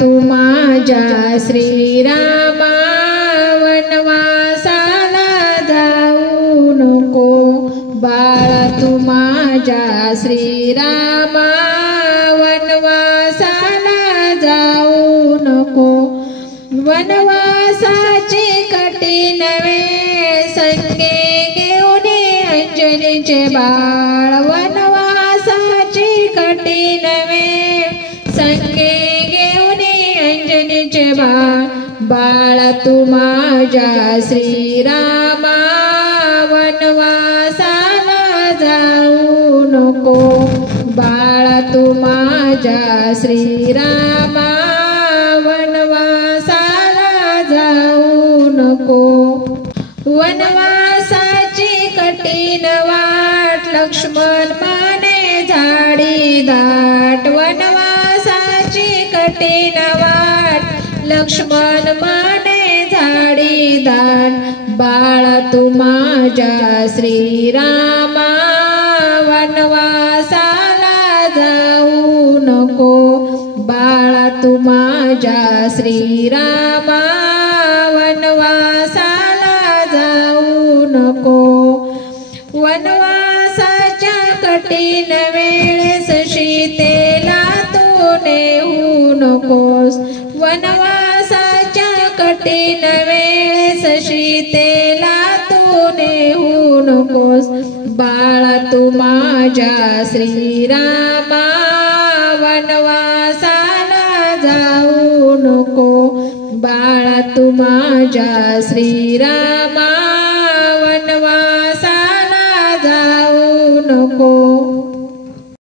तू माझ्या श्रीरामा वनवासाला जाऊ नको। बाळा तू माझ्या श्रीरामा वनवासाला जाऊ नको। वनवासाची कठीण वेळ संगे घेऊन अंजनीचे बाळ। वनवासाची कठीण वेळ संगे घेऊन अंजनीचे बाळ। बाळा तू माझ्या श्रीरामा वनवासाला जाऊ नको। बाळा तू माझ्या श्रीरामा वनवासाला जाऊ नको। वनवासाची कठीण वाट लक्ष्मण माने झाडी दाट। वनवासाची कठीण वाट लक्ष्मण माने झाडी दाट। बाळा तू माझ्या श्रीरामा वनवासाला जाऊ नको। बाळा तू माझ्या श्रीरामा वनवासाला जाऊ नको। वनवासाच्या कठीण वेळेस सीतेला तू नेऊ नकोस। वनवासाच्या कठीण वेळेस सीतेला तू नेऊ नकोस। बाळा तू माझ्या श्रीरामा वनवासाला जाऊ नको। बाळा तू माझ्या श्रीरामा